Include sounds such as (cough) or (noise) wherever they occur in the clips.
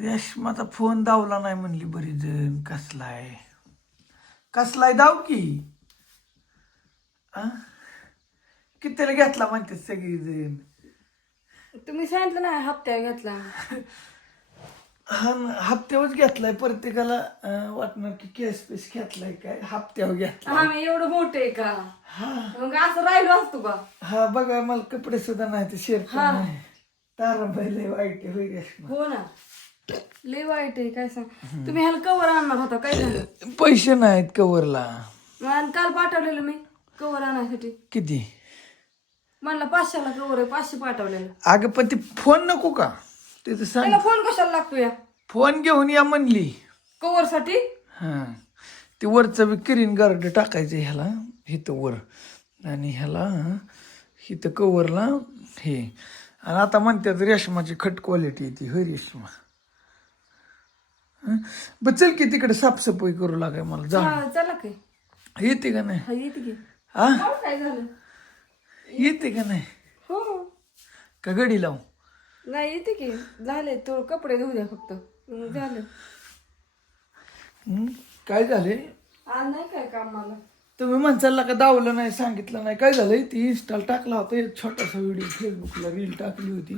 रेशमाचा फोन दावला नाही म्हणली बरी जण कसलाय? कसलाय दाव की? कितीला घेतला म्हणते सगळी जण तुम्ही सांगितलं ना हप्त्या घेतला. हा न, हप्त्यावरच घेतलाय प्रत्येकाला अं, वाटणार की केस पीस घेतलाय काय? हप्त्यावर घेतला हा मी एवढं मोठं आहे का? हा. मग असं राहिलो असतो का? हा बघा मला कपडे सुद्धा नाही ते शेअर हा. ताराबाई लय वाईट आहे होय रेश्मा हो ना. लय वाईट आहे काय सांग. तुम्ही ह्याला कवर आणणार होता काय झालं? पैसे नाहीत कवरला मला काल पाठवलेलं मी कवर आणायसाठी. किती? म्हणलं पाचशेला कवर आहे पाचशे पाठवलेलं. अगं पण ती फोन नको का? तिथं सांग. त्याला फोन कशाला लागतो या? फोन घेऊन या म्हणली. कवर साठी? हा. ते वरचं बी किरीन गार्ड टाकायचं ह्याला हिथं वर. आणि ह्याला हिथं कवरला हे. आणि आता म्हणतात रेशमाची खट क्वालिटी येते होय रेशमा? हं? बरं चल की तिकडे साफसफाई करू लागाय मला जा हा चला काय येते का नाही? हा येते की. हा? अहो, काय झालं? येते का नाही? हो का गडी लावू? नाही येते की. झाले तो कपडे धुऊ द्या फक्त. झालं. हं? काय झाले? नाही काय काम मला तुम्ही माणसाला का दावलं नाही सांगितलं नाही? काय झालंय ती इन्स्टॉल टाकला होता एक छोटासा व्हिडिओ फेसबुकला रील टाकली होती.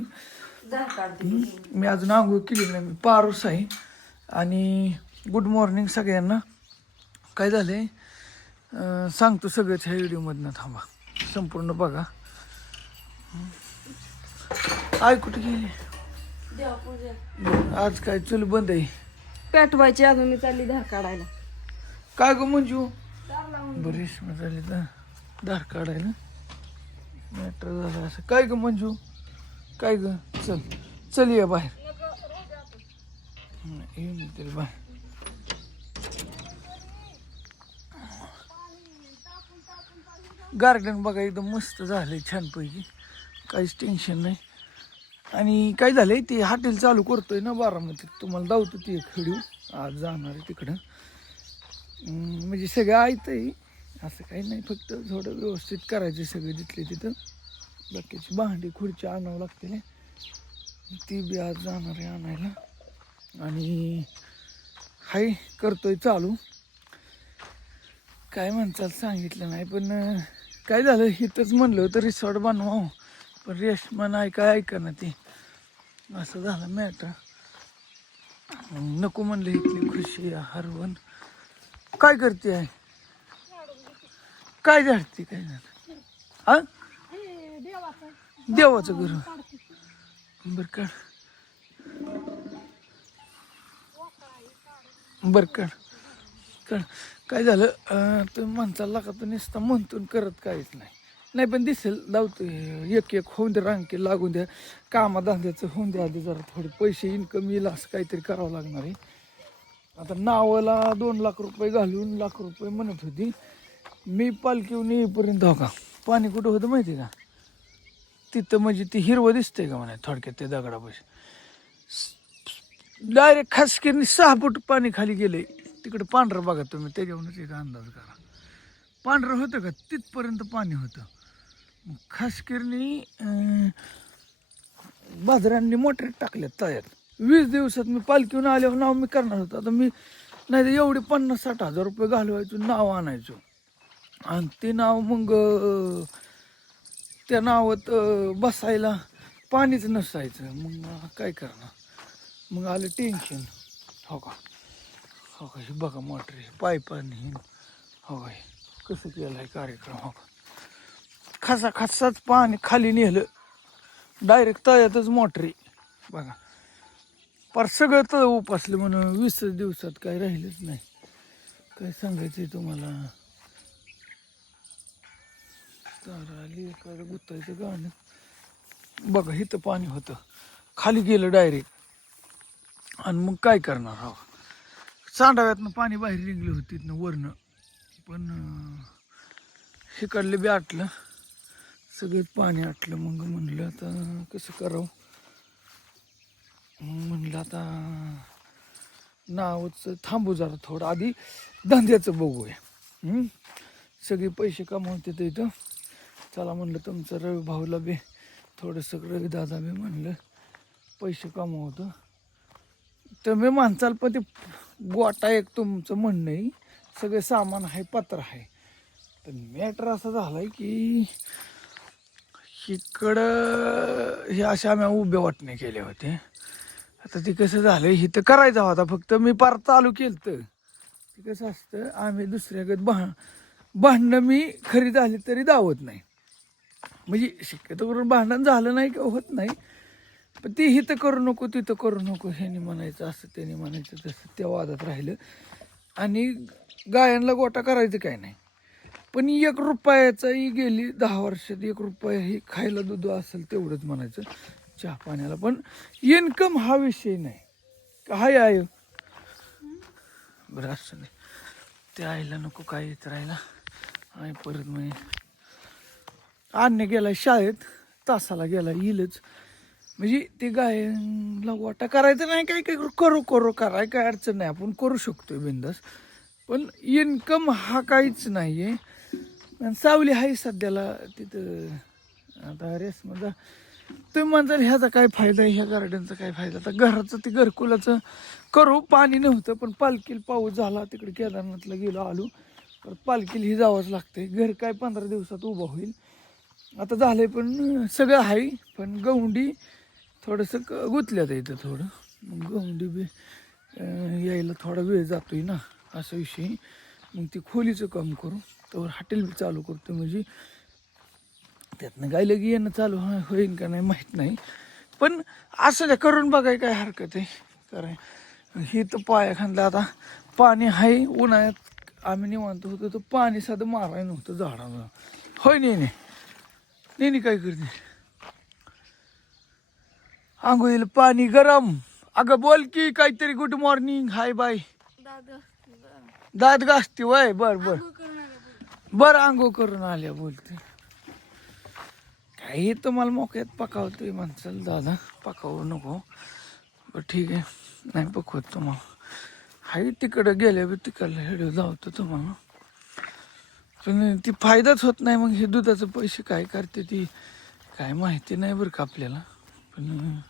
जा काढते मी अजून आंघोळ केली नाही मी पारूस आहे. आणि गुड मॉर्निंग सगळ्यांना. काय झालंय? अं, सांगतो सगळंच ह्या व्हिडिओमधनं थांबा. संपूर्ण बघा. आय कुठे गेली? आज काय चूल बंद आहे? पेटवायची अजून मी चालली धार काढायला. काय ग मंजू? बरीच झाली तर धार काढायला. मॅटर झालं असं. काय ग मंजू? काय ग? चल चल ये बाहेर. हं, येऊन तरी गार्डन बघा एकदम मस्त झालंय छानपैकी. काहीच टेन्शन नाही. आणि काय झालंय ते हॉटेल चालू करतोय ना बारामतीत. तुम्हाला दावतो ती एक आज जाणार आहे तिकडं. म्हणजे सगळं ऐकतंय असं काही नाही फक्त थोडं व्यवस्थित करायचं सगळं तिथले तिथं. बाकीची भांडी खुर्ची आणावं लागतील. ती बी आज जाणार आहे आणायला. आणि हाय करतोय चालू. काय म्हणचाल सांगितलं नाही पण काय झालं इथंच म्हणलं होतं रिसॉर्ट बनवावं पण रेशमा नाही काय ऐका ना ते. असं झालं मॅटर. नको म्हणलं इथली खुशी हरवण. काय करते आहे काय झाडते काय झालं? हा? देवाचं घर. बर काढ. बर कळ काढ. काय झालं तुम्ही माणसाला का तर नुसतं म्हणतून करत काहीच नाही. नाही पण दिसेल लावतो एक एक होऊन द्या रांकी लागून द्या. कामाधंद्याचं होऊन द्या आधी जरा थोडे पैसे इन्कम येईल असं काहीतरी करावं लागणार आहे. आता नावाला दोन लाख रुपये घालून लाख रुपये म्हणत होती. मी पालखीहून येईपर्यंत हो का? पाणी कुठं होतं माहिती आहे का? तिथं म्हणजे ती हिरवं दिसतंय का म्हणा थोडक्यात ते दगडापाशी? डायरेक्ट खासकीरनी सहा फूट पाणी खाली गेले. तिकडं पांढरं बघा तुम्ही त्याच्यावरूनच एक अंदाज करा. पांढरं होतं का? तिथपर्यंत पाणी होतं. मग खासकीरनी बाजारांनी मोटर टाकल्यात तयार. वीस दिवसात मी पालखीहून आल्यावर नाव मी करणार होतो. आता मी नाही तर एवढे पन्नास साठ हजार रुपये घालवायचो नाव आणायचो. आणि ते नाव मग त्या नावात बसायला पाणीच नसायचं. मग काय करणार? मग आलं टेन्शन हो का? हो का? हे बघा मोटर पायपाने हो. का? हे कसं केलं आहे कार्यक्रम? हो का? खसा खसाच पाणी खाली नेलं. डायरेक्ट तळ्यातच मोटरी बघा. पर सगळं तळ उपासलं म्हणून वीस दिवसात काय राहिलंच नाही. काय सांगायचंय तुम्हाला? तर आली एखादं गुत्तायचं गाणं. बघा इथं पाणी होतं. खाली गेलं डायरेक्ट आणि मग काय करणार हा सांडाव्यातनं पाणी बाहेर निघलं होते तिथनं वरनं. पण हिकडलं बी आटलं. सगळे पाणी आटलं. मग म्हणलं आता कसं करावं? मग म्हणलं आता नावच थांबू जरा थोडं. आधी धंद्याचं बघूया. सगळे पैसे कमावते तर इथं. चला म्हणलं तुमचं रवी भाऊला बी थोडंसं रवी दादा बी म्हणलं पैसे कमावतं. तुम्ही म्हणचाल पण ते गोटा एक तुमचं म्हणणं आहे. सगळे सामान आहे पत्र आहे. तर मॅटर असं झालं आहे की इकडं हे अशा आम्ही उभ्या वाटणे केले होते. आता ते कसं झालं हे तर करायचा होता फक्त मी पार चालू केलं तर ते कसं असतं आम्ही दुसऱ्याकडे भां भांडणं मी खरी झाली तरी दावत नाही. म्हणजे शक्यतो करून भांडण झालं नाही किंवा होत नाही. पण ते हिथं करू नको तिथं करू नको ह्याने म्हणायचं असं त्याने म्हणायचं तसं त्या वादात राहिलं. आणि गायनला गोटा करायचं काय नाही. पण एक रुपयाचाही गेली दहा वर्षात एक रुपया हे खायला दूध असेल तेवढंच म्हणायचं चहा पाण्याला. पण इन्कम हा विषय नाही. काय हाय आहे बरं असं नाही ते आईला नको काय येत राहिला. आणि परत म्हणे आणणे गेला शाळेत तासाला गेला येईलच. म्हणजे ते गायनला वाटा करायचं नाही काय काय करू करू कराय काय अडचण नाही. आपण करू शकतो बिंदास. पण इन्कम हा काहीच नाही आहे आणि सावली आहे सध्याला तिथं. आता रेसमध्ये तुम्ही म्हणता ह्याचा काय फायदा आहे? ह्या गार्डनचा काय फायदा आता घराचं ते घरकुलाचं करू पाणी नव्हतं पण पालखील पाऊस झाला तिकडे केदारनाथला गेलो आलो. तर पालखील ही जावंच लागते घर काय पंधरा दिवसात उभं होईल. आता झालंय पण सगळं आहे पण गौंडी थोडंसं क- गुंतल्यात इथं थोडं. मग गोंडी बी यायला थोडा वेळ जातोय ना असा विषय. मग ती खोलीचं काम करू. तर हॉटेल बी चालू करतो म्हणजे त्यातनं काय लगे येणं चालू हा होईन का नाही माहीत नाही. पण असं नाही करून बघाय काय हरकत आहे. कराय हे तर पाया खांदला आता. पाणी आहे उन्हाळ्यात आम्ही निवांत होतो तर पाणी साधं मारायला नव्हतं झाडाला होय नाही नाही नाही काय करते? आंघोळीला पाणी गरम. अगं बोल की काहीतरी गुड मॉर्निंग हाय बाय दात घासते वय बर बर. बर आंघोळ करून आल्या बोलते. काही तुम्हाला मोक्यात पकावतोय म्हणसाल दादा. पकावू नको. बरं ठीक आहे. नाही पकवत तुम्हाला. हाय तिकडं गेल्या बी तिकडला हेडो जावतो तुम्हाला. पण ती फायदाच होत नाही मग हे दुधाचे पैसे काय करते ती? काय माहिती नाही बरं का आपल्याला. पण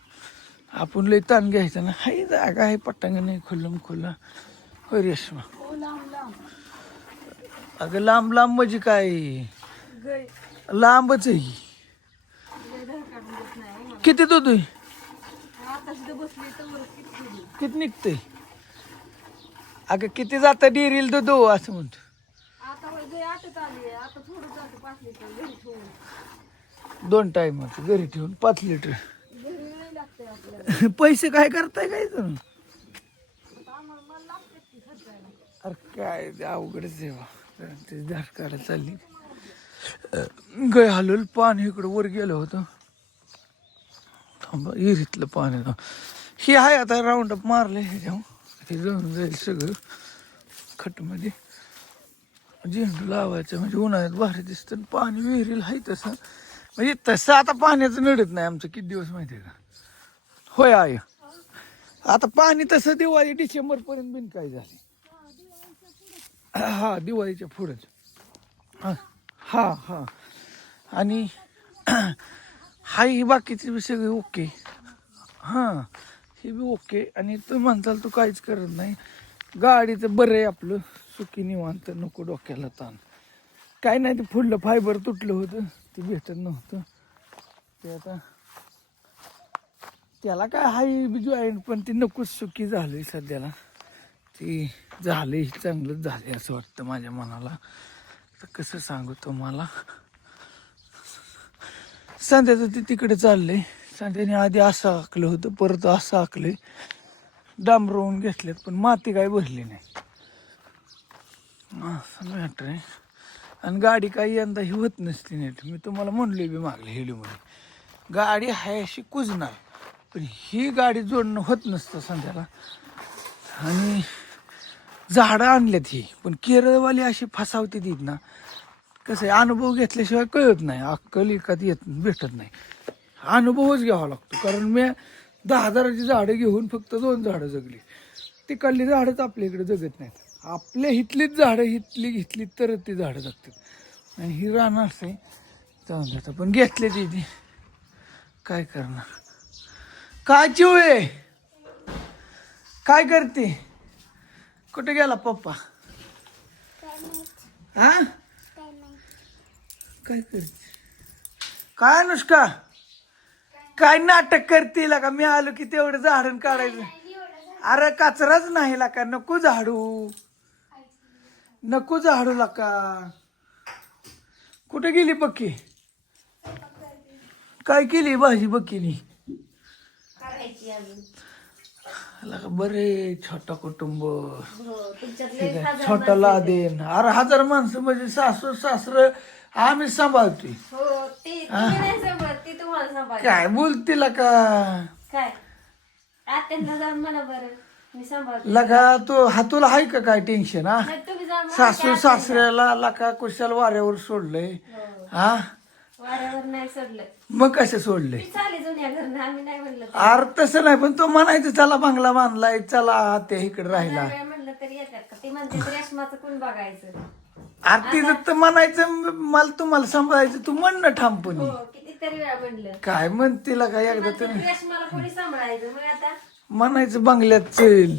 आपण लय ताण घ्यायचा ना. हाय जागा आहे पट्टांग नाही खुल्लम खुल्ला होय रेश्मा. अगं लांब लांब म्हणजे काय? लांबच आहे. ही. किती दूध किती निघतंय? अगं किती जातं डेरील दूध हो असं म्हणतो. दोन टायमाचं घरी ठेवून पाच लिटर घरी नाही लागतंय आपल्याला (laughs) पैसे काय करताय काय तुम्ही अरे काय ते अवघडच आहे बा. ते काढायला चालली. गय हलवलं पाणी इकडं वर गेलं होतं. थांबा इरीतलं पाणी हे आहे आता राऊंड अप मारले हे जाऊन हे जाऊन जाईल सगळं. खटमध्ये. झेंडू लावायचं म्हणजे उन्हाळ्यात भारी दिसतं. आणि पाणी विहिरीला आहे तसं. म्हणजे तसं आता पाण्याचं नडत नाही आमचं. किती दिवस माहिती आहे का? होय आहे आता पाणी तसं दिवाळी डिसेंबर पर्यंत बिन काय झाले. हा दिवाळीच्या पुढंच हा हा आणि हाय ही बाकीची बी सगळी ओके. हां हे बी ओके. आणि तू म्हणताल तू काहीच करत नाही. गाडीचं बरं आहे आपलं. सुखी निवांत नको डोक्याला ताण. काय नाही ते फुडलं फायबर तुटलं होतं. ते भेटत नव्हतं. ते आता त्याला काय हाय बी आहे पण ते नकोच सुखी झालंय सध्याला. ते झालंय चांगलंच झाले असं वाटतं माझ्या मनाला. तर कसं सांगू तुम्हाला? संध्याचं ते तिकडे चाललंय सांध्याने आधी असं आखलं होतं परत असं आखले. डांबरवून घेतलेत पण माती काय भरली नाही. असं मॅटर आहे. आणि गाडी काही यंदा ही होत नसती नीट. मी तुम्हाला म्हणलोय बी मागले हेलीमध्ये गाडी आहे अशी कुजणार. पण ही गाडी जोडणं होत नसतं संध्याला. आणि झाडं आणल्यात ही पण केरळवाली अशी फसावती देत ना. कसं आहे अनुभव घेतल्याशिवाय कळत नाही अक्कल एखादी येत भेटत नाही. अनुभवच घ्यावा लागतो कारण मी दहा हजाराची झाडं घेऊन फक्त दोन झाडं जगली. तिकडली झाडंच आपल्या इकडे जगत नाहीत. आपल्या हितलीच झाडं हितली घेतली तरच ती झाडं जगतात. आणि ही राहणार असं जाऊन जातं पण घेतले ती. काय करणार? काय चिवळे आहे काय करते? कुठे गेला पप्पा? हा? काय करते? काय अनुष्का? काय नाटक करते का मी आलो की तेवढं झाडून काढायचं. अरे कचराच नाही का नको झाडू. नको झाडू का कुठे गेली बक्की? काय केली भाजी बक्कीनी? करायची अजून बरे छोटा कुटुंब. हो तुमच्यात ठीक लय आहे. हजार छोटा लादेन अरे हजार माणसं म्हणजे सासू सासर आम्ही सांभाळतोय. हो काय बोलतील का? लका तो हातूला आहे का काय टेन्शन हा? सासू. सासऱ्याला लका कुशाल वाऱ्यावर सोडलंय. हो. वाड्यावर नाही सोडलं. मग कसे सोडले? ती चाले जुन्या घरनं आम्ही नाही म्हणलं. अरे तसं नाही पण तो म्हणायचं चला बांगला बांधलाय चला त्या इकडे राहिला. म्हणलं तरी येतात का? ते म्हणते रेशमाचं कोण बघायचं? अरे तिथं तर म्हणायचं मला तुम्हाला सांभाळायचं तू म्हण ना ठामपणी हो कितीतरी वेळा म्हणलं. काय म्हणतील का एकदा म्हणते तर. रेशमाला कोणी सांभाळायचं? मग आता म्हणायचं बंगल्यात चल.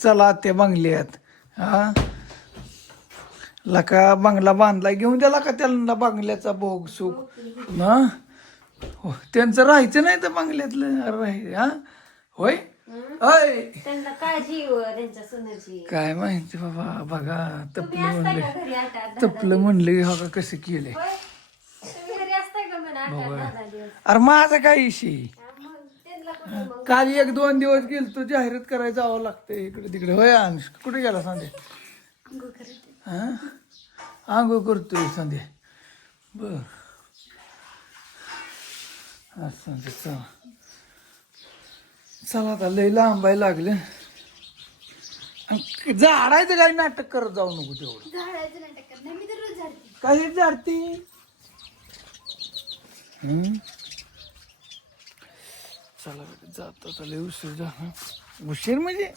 चला त्या बंगल्यात. हा? लका बंगला बांधला घेऊन द्या का त्याला बंगल्याचा भोग सुख. ना हो त्यांचं राहायचं नाही तर बंगल्यातलं. राहाय हा? होय? त्यांना काळजी त्यांच्या सुनेची. काय माहिती बाबा बघा तपलं म्हणले. तपलं म्हणले हो का कसं केलंय. होय? तुम्ही घरी असताय का म्हणा आठ आठ दहा दहा दिवस? अरे माझा काय इशी? त्यांना काल एक दोन दिवस गेल तो जाहिरात करायला जावं लागतं इकडे तिकडे. होय अंश कुठे गेला सांगे? हा आंघोळ करतोय संध्या बर असं चला चला आता लय लांबाय लागले झाडायचं काही नाटक करत जाऊ नको तेवढं झाडायचं नाटक करणार मी तर रोज झाडते काही झाडती हम्म चला जातो उशीर झाला उशीर म्हणजे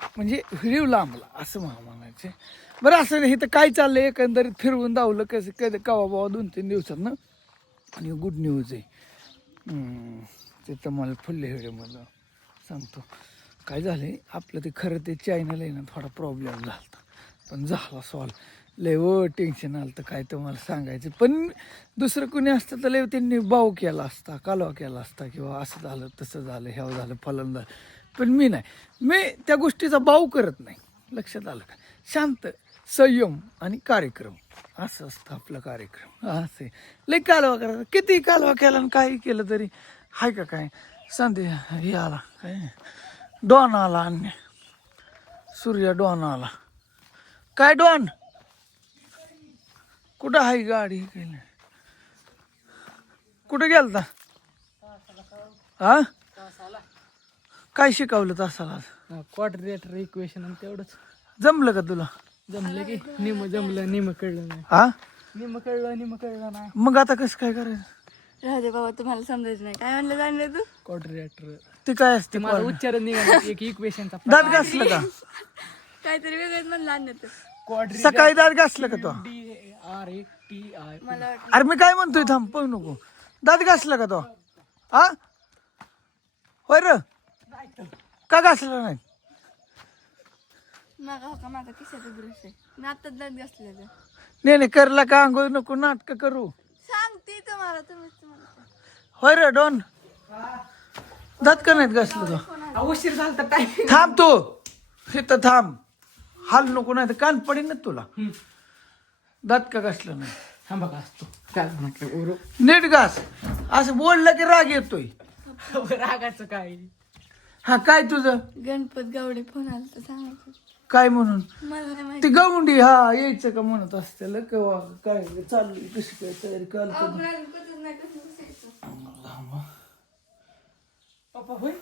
म्हणजे हिरीव लांबला असं मला म्हणायचं बरं असं हे तर काय चाललंय? एकंदरीत फिरवून दावलं कसं कधी कवा बाबा दोन तीन दिवसातनं आणि गुड न्यूज आहे. ते तर मला फुल्ले व्हिडिओमधलं सांगतो. काय झालं आहे आपलं ते खरं ते चायनाला आहे ना थोडा प्रॉब्लेम झाला होता. पण झाला सॉल्व लय व टेन्शन आलं तर काय तुम्हाला सांगायचं. पण दुसरं कोणी असतं तर लय त्यांनी बाव केला असता कालवा केला असता किंवा असं झालं तसं झालं ह्या झालं फलन झालं पण मी नाही. मी त्या गोष्टीचा भाव करत नाही. लक्षात आलं का? शांत संयम आणि कार्यक्रम. असं असतं आपलं कार्यक्रम. असं आहे. लय कालवा करायचा. किती कालवा केला आणि काही केलं तरी. हाय का काय? संधी हे आला. काय? डॉन आला अन्य. सूर्य डॉन आला. काय डॉन? कुठं आहे गाडी? काही नाही. कुठं गेलता? हा? काय शिकवलं तासाला आज? क्वाड्रेटर इक्वेशन आणि तेवढंच. जमलं का तुला? जमलं की निम जमलं निम कळलं नाही. हा निम कळलं निम कळलं नाही. मग आता कसं काय करायचं? राहू दे बाबा तुम्हाला समजायचं नाही. काय म्हणलं जाणलं तू? क्वाड्रेटर ते काय असते माझा उच्चार निघाला एक इक्वेशनचा दात घासलं का? काहीतरी वेगळंच म्हणलं आणलं तू. क्वाड्रे सकाळी दात घासलं का तो? D R A T I मला वाटलं. अरे मी काय म्हणतोय थांब पाहू नको. दात घासला का तो? हा होय र? का घासला नाही? मागा हो का? मागा किशाचा ब्रश आहे. मी आत्ताच दात घासलेलं. नाही नाही करला का आंघोळ नको नाटक करू. सांगते तुम्हाला तुम्हीच तुम्हाला. होय रे डॉन. दात का नाहीत घासलं तो? उशीर झाला तर टाइम थांब तू. इथं थांब. हाल नको नाही तर कान पडेल ना तुला. दात का घासलं नाही? बघा असतो. काय म्हटलं नीट घास. असं बोललं की राग येतोय. रागाचं काय? हा काय तुझं? गणपत गावडे फोन आला तर सांगायचं. काय म्हणून? मला नाही माहिती. ती गवंडी हा यायचं का म्हणत असते केव्हा काय चालली कशी काय तयारी काल पप्पा होय?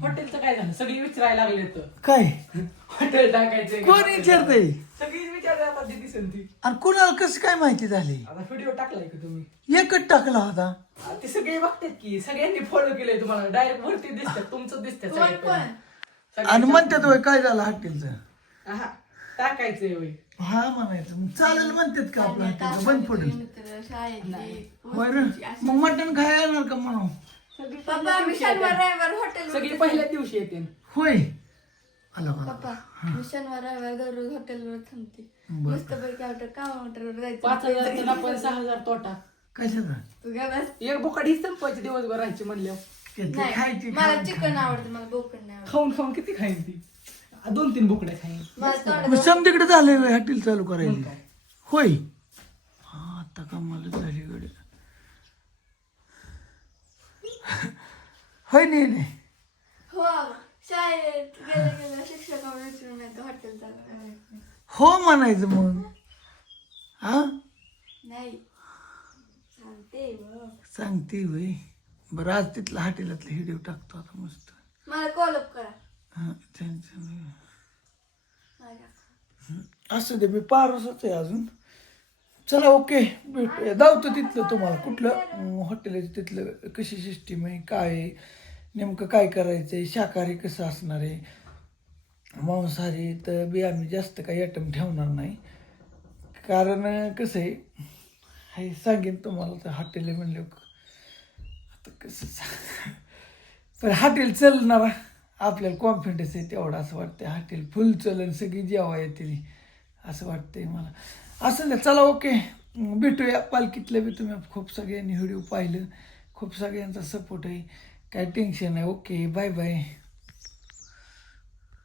हॉटेलचं काय झालं? सगळी विचारायला लागले तर. काय? हॉटेल टाकायचं कोण विचारतंय? सगळीच विचारते आता दिदी संधी. आणि कोणाला कसं काय माहिती झाली? आता व्हिडिओ टाकलाय का तुम्ही? एकच टाकला होता. ते सगळे बघतात की सगळ्यांनी फॉलो केलंय तुम्हाला. डायरेक्ट वरती दिसतात तुमचं दिसतं सगळ्यांकडे. आणि म्हणतात होय काय झालं हॉटेलचं टाकायचंय होय. हा म्हणायचं मग चालेल म्हणतात का आपलं हॉटेल बंद पडेल. मित्र शाळेतले मग मटण खायला येणार का म्हणून? पप्पा आम्ही शनिवार रविवार हॉटेल सगळी पहिल्या दिवशी येते. होय. आला का मी शनिवार रविवार दररोज हॉटेलवर थांबते. बरं. मस्त पैकी हॉटेल काउंटरवर पाच हजार जायचं तर आपण सहा हजार तोटा. कशाचा तू काय बस एक बोकाडी संपवायची दिवसभर राहायची म्हणल्यावर ते नाही खायची मला खाऊन चिकन. आवडतं मला बोकड नाही आवडत खाऊन खाऊन किती खाईन ती दोन तीन बोकड्या खाईन मला मग तोंडात समतीकडे झालंय होय हॉटेल चालू करायला काय? होय हा आता कमाल झाली गडे होय नाही नाही हो. शाळेत गेलं गेलं शिक्षकावर विचारून येतो हॉटेल चालू करायचं. हो म्हणायचं मग हा नाही. सांगते होय बरं आज तिथला हॉटेलातला हिडिओ टाकतो आता मस्त. मला करा. हा त्यांचं असं दे मी पारसच आहे अजून. चला ओके भेटूया. धावतो तिथलं तुम्हाला. कुठलं? हॉटेल आहे तिथलं. कशी सिस्टीम आहे? काय आहे? नेमकं काय करायचं आहे शाकाहारी कसं असणार आहे? मांसाहारी तर बी आम्ही जास्त काही आयटम ठेवणार नाही. कारण कसं आहे हे सांगेन तुम्हाला तर हॉटेल आहे म्हणलं आता कसं सांग पण हॉटेल चलणार आपल्याला कॉन्फिडन्स आहे तेवढं असं वाटतं हॉटेल फुल चलन सगळी जेवा येतील. असं वाटतंय मला. असं द्या चला ओके. भेटूया. पालखीतलं बी तुम्ही खूप सगळ्यांनी व्हिडिओ पाहिलं. खूप सगळ्यांचा सपोर्ट आहे. काय टेन्शन आहे ओके बाय बाय